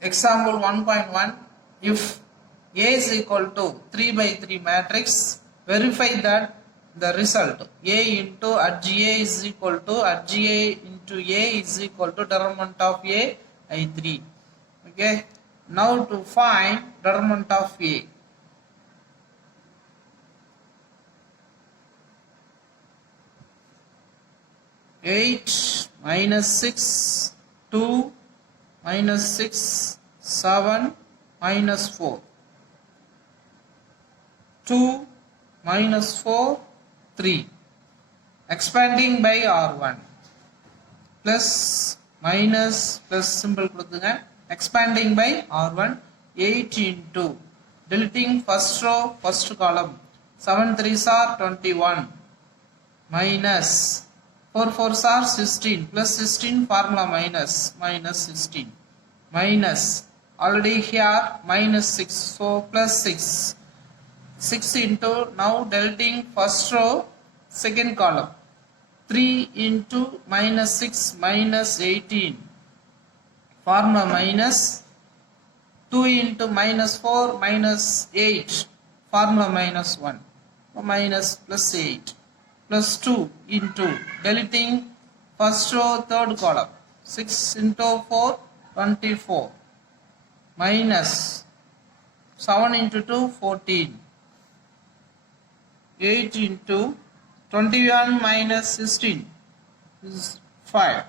Example 1.1. If A is equal to 3 by 3 matrix, verify that the result A into at GA is equal to at GA into A is equal to determinant of A I3. Okay. Now to find determinant of A. Eight minus 6, 2 minus 6, 7 minus 4. 2 minus 4, 3. Expanding by R1. Plus minus plus symbol கொடுத்துங்க. Expanding by R1. 8 into. Deleting first row, first column. 7 3s are 21. Minus 4 4s are 16. Plus 16 formula minus 16. Minus already here minus 6. So plus 6. 6 into, now deleting first row, second column. 3 into minus 6 minus 18. Formula minus 2 into minus 4 minus 8. Formula minus 1. Minus plus 8. Plus 2 into deleting first row, third column. 6 into 4, 24. Minus 7 into 2, 14. 8 into 21 minus 16 is 5.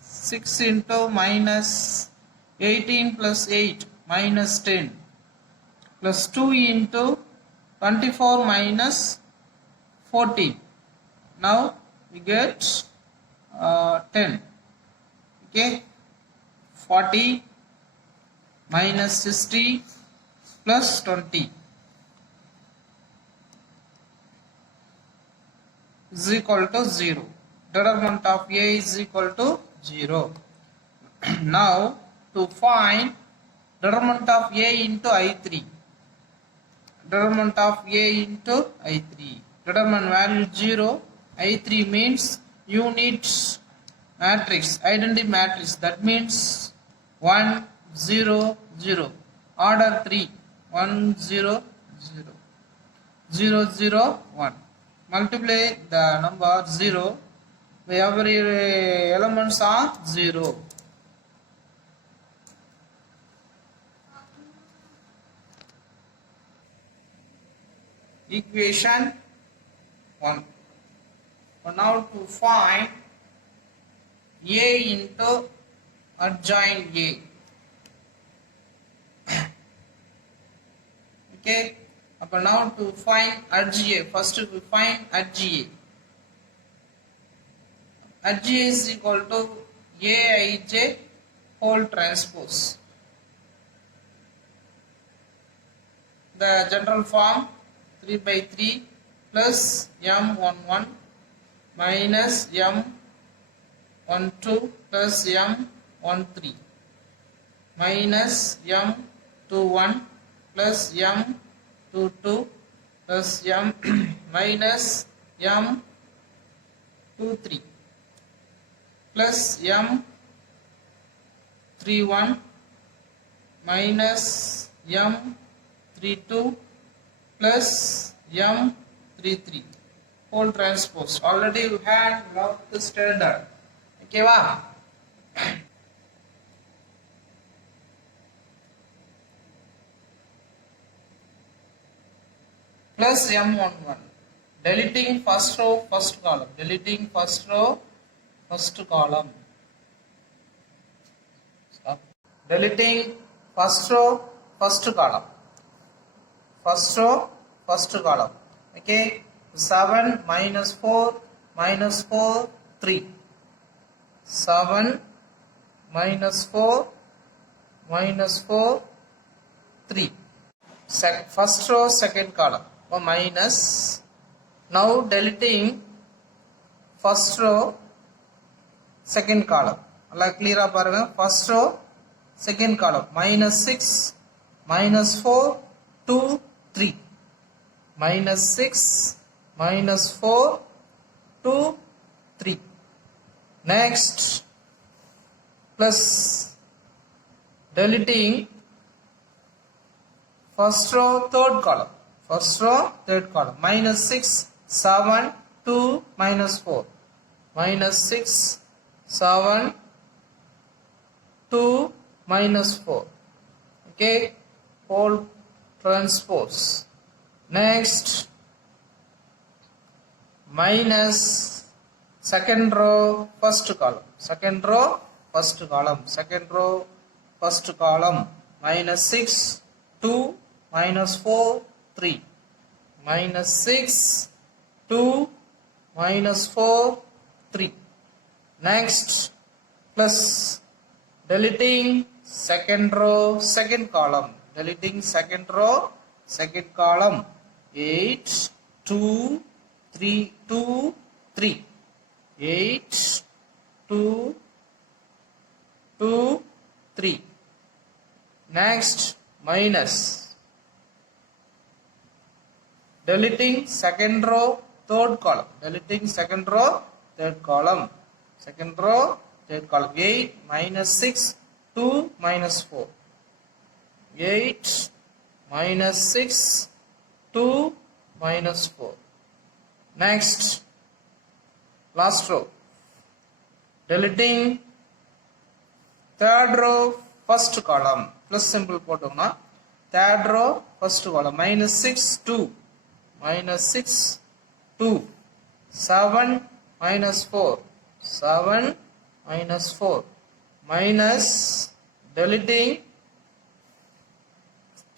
6 into minus 18 plus 8 minus 10. Plus 2 into 24 minus 14. Now we get 10. Okay. 40 minus 60 plus 20. Is equal to 0. Determinant of A is equal to 0. Now to find determinant of A into I3. Determinant of A into I3. Determinant value 0. I3 means unit matrix, identity matrix. That means 1 0 0. Order 3. 1 0 0. 0 0 1. Multiply the number 0 by every elements are 0. Equation 1. Now to find A into adjoint A. Okay. Now to find RGA, first we find RGA. RGA is equal to Aij whole transpose. The general form 3 by 3 plus M11 minus M12 plus M13 minus M21 plus M22 plus M minus M23 plus M31 minus M32 plus M33 whole transpose. Already we had log the standard. Okay, va? Plus M11. Deleting first row, first column. Deleting first row, first column. Stop. Deleting first row, first column. First row, first column. Okay. 7 minus 4 minus 4, 3. 7 minus 4 minus 4, 3. First row, second column. Minus. Now deleting first row, second column. Clear up. First row, second column. Minus 6 minus 4, 2, 3. Minus 6 minus 4, 2, 3. Next, plus deleting first row, third column. First row, third column. Minus 6, 7, 2, minus 4. Minus 6, 7, 2, minus 4. Okay. Whole transpose. Next, minus second row, first column. Second row, first column. Second row, first column. Minus 6, 2, minus 4, 3. Minus 6, 2, minus 4, 3. Next, plus deleting second row, second column. Deleting second row, second column. 8, 2, 3, 2, 3. 8, 2, 2, 3. Next, minus deleting second row, third column. Deleting second row, third column. Second row, third column. 8 minus 6, 2 minus 4. 8 minus 6, 2 minus 4. Next, last row. Deleting third row, first column. Plus symbol போட்டோம்னா third row, first column. Minus 6, 2. Minus 6, 2. 7 minus 4. 7 minus 4. Minus deleting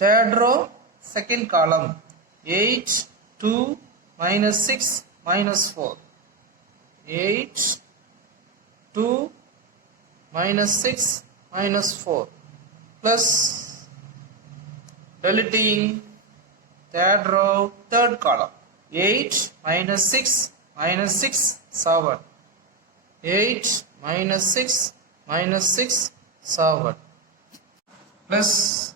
third row, second column. 8, 2, minus 6, minus 4. 8, 2, minus 6, minus 4. Plus deleting third row, third column. 8 minus 6, minus 6, 7. 8 minus 6, minus 6, 7. Plus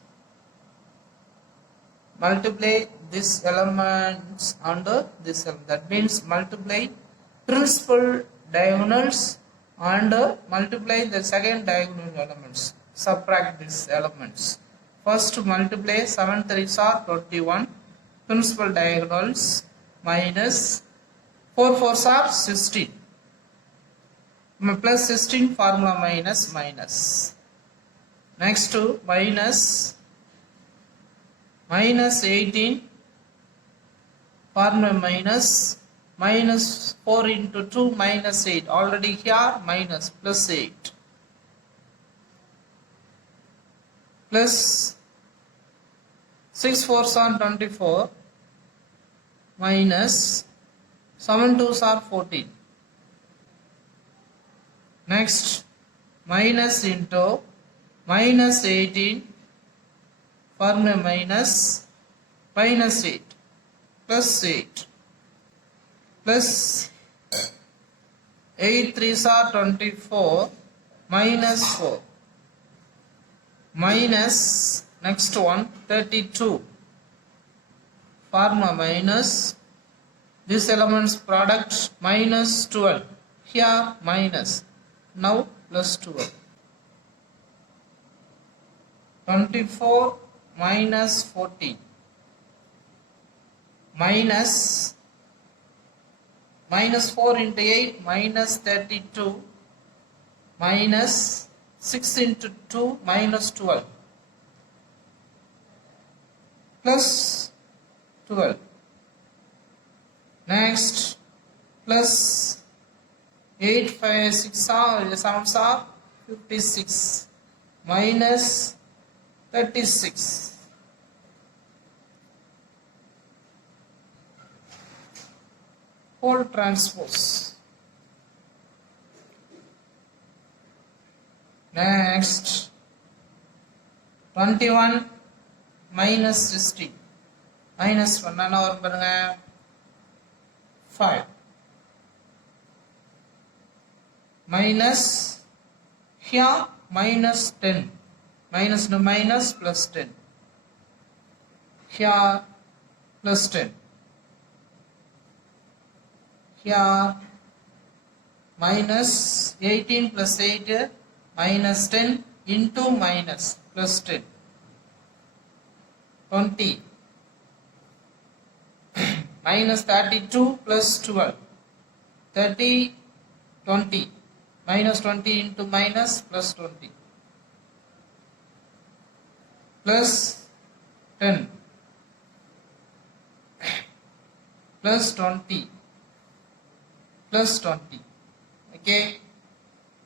multiply these elements under this element. That means multiply principal diagonals and multiply the second diagonal elements. Subtract these elements. First multiply 7 3s are 21. Principal diagonals minus 4 4s are 16. Plus 16 formula minus minus. Next to minus 18 formula minus 4 into 2 minus 8. Already here minus plus 8. Plus 6 4s are 24 minus 7 2s are 14. Next, minus into minus 18 formula minus 8 plus 8 plus 8 3s are 24 minus 4 minus next one 32 formula minus this element's product minus 12, here minus, now plus 12. 24 minus 14 minus 4 into 8 minus 32 minus 6 into 2 minus 12 plus 12. Next, plus 8 5 6 are 7 are 56 minus 36. Whole transpose. Next, 21 minus 16 minus 1 என்ன வரும் பாருங்க 5 minus here minus 10 minus no minus plus 10 here plus 10 here minus 18 plus 8 minus 10 into minus plus 10, 20 minus 32 plus 12, 30, 20 minus 20 into minus plus 20 plus 10 plus 20 plus 20. Okay,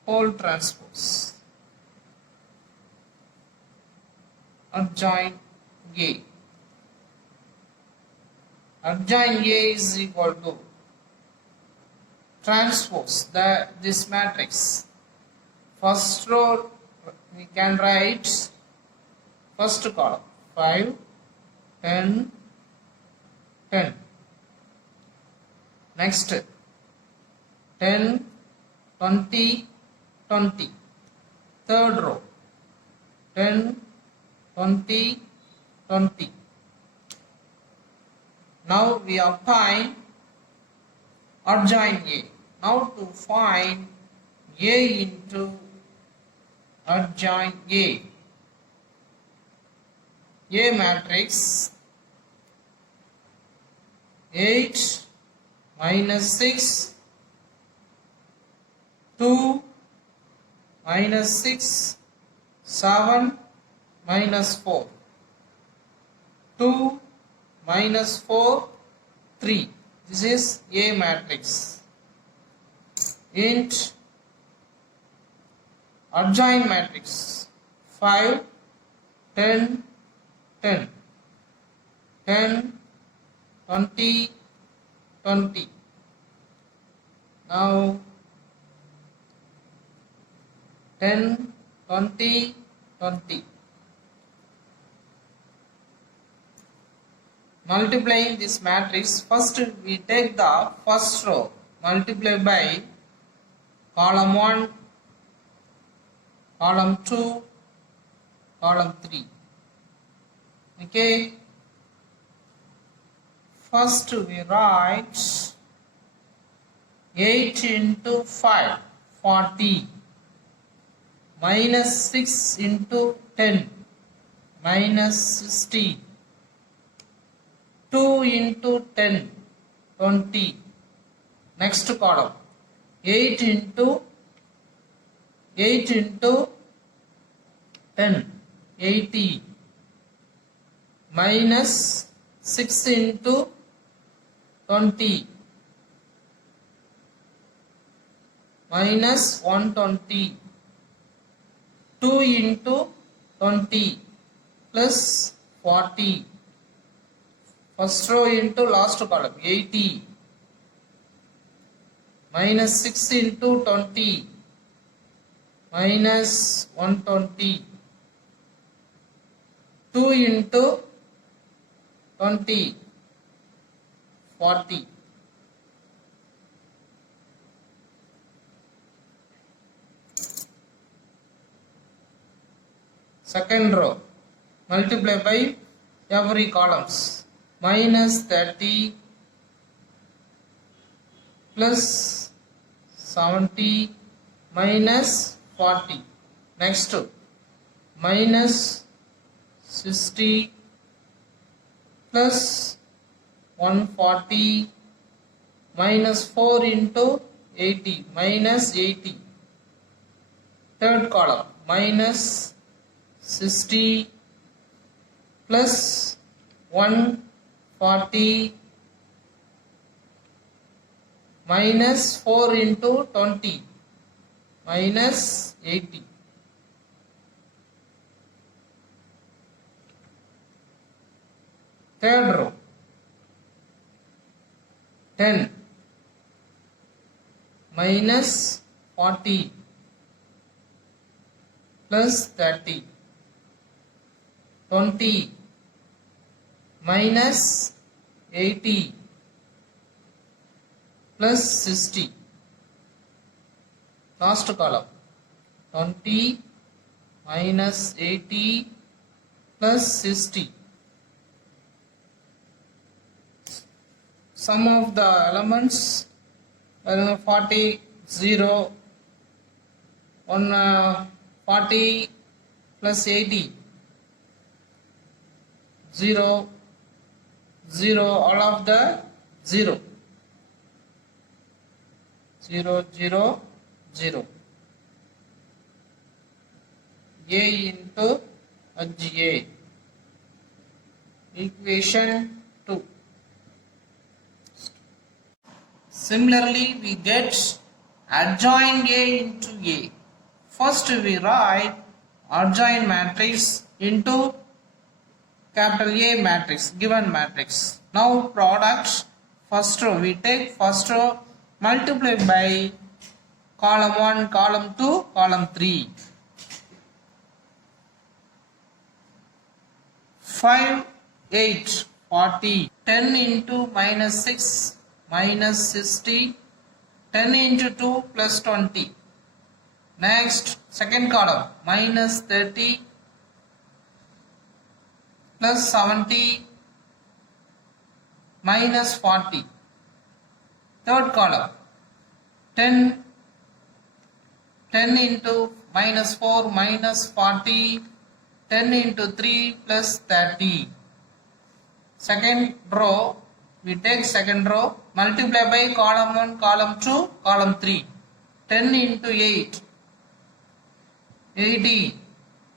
whole transpose. Adjoint A. Adjoint A is equal to transpose this matrix. First row we can write first column 5, 10, 10. Next 10, 20, 20. Third row 10, 20, 20. Now we obtain adjoint A. Now to find A into adjoint A. A matrix 8 minus 6, 2 minus 6, 7 minus 4, 2 minus 4, 3. This is A matrix. Int adjoint matrix 5, 10, 10, 10, 20, 20. Now 10, 20, 20. Multiplying this matrix, first we take the first row, multiply by column 1, column 2, column 3. Okay. First we write 8 into 5, 40, minus 6 into 10, minus 60, 2 into 10, 20. Next column 8 into 10, 80, minus 6 into 20, minus 120, 2 into 20 plus 40. First row into last column 80, minus 6 into 20, minus 120, 2 into 20, 40. Second row, multiply by every columns. Minus 30 plus 70 minus 40. Next, minus 60 plus 140 minus 4 into 80 minus 80. Third column, minus 60 plus 140 minus 4 into 20 minus 80. Third row 10 minus 40 plus 30, 20 minus 80 plus 60. Last column 20 minus 80 plus 60. Sum of the elements 40, 0, 40 plus 80, 0, 0, all of the 0, 0, 0, 0. A into HA. Equation 2. Similarly, we get adjoint A into A. First we write adjoint matrix into capital A matrix, given matrix. Now product, first row, we take first row, multiply by column 1, column 2, column 3. 5, 8, 40, 10 into minus 6, minus 60, 10 into 2 plus 20. Next, second column, minus 30, plus 70, minus 40. Third column, 10 into minus 4, minus 40, 10 into 3 plus 30. Second row, we take second row, multiply by column 1, column 2, column 3. 10 into 8, 80,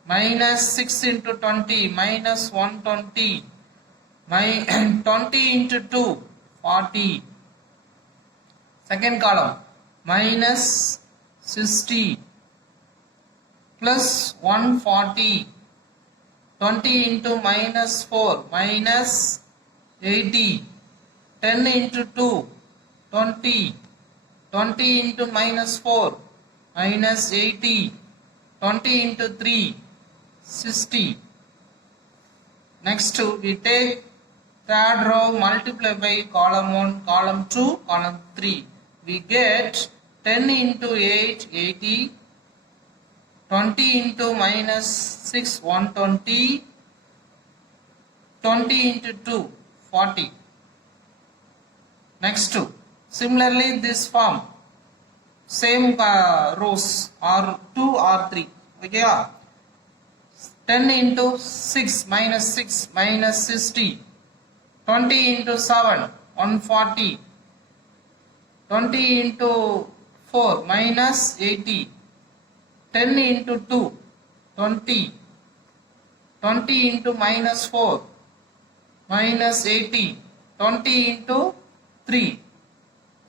minus 6 into 20, minus 120, 20 into 2, 40. Second column, minus 60, plus 140, 20 into minus 4, minus 80, 10 into 2, 20, 20 into minus 4, minus 80, 20 into 3, 60. Next we take third row, multiply by column 1, column 2, column 3. We get 10 into 8, 80, 20 into minus 6, 120, 20 into 2, 40. Next two. Similarly, this form, same rows, R2, R3. Okay, 10 into 6, minus 6, minus 60, 20 into 7, 140, 20 into 4, minus 80, 10 into 2, 20, 20 into minus 4, minus 80, 20 into 3,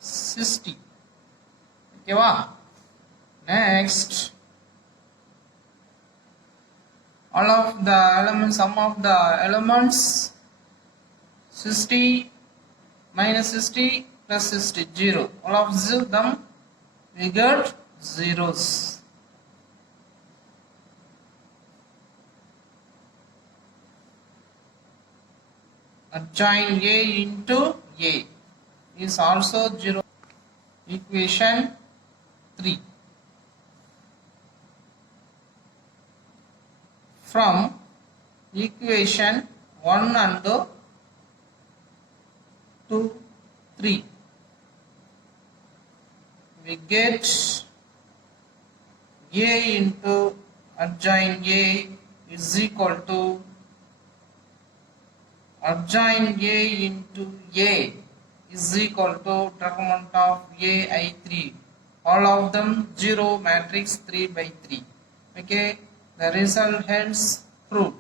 60. Okay, next, all of the elements, sum of the elements, 60 minus 60 plus 60, 0. All of them we get zeros. Adjoint A into A is also 0. Equation 3. From equation 1 and 2, 3, we get A into adjoint A is equal to adjoint A into A is equal to determinant of AI3. All of them 0 matrix 3 by 3. Okay, the result hence proved.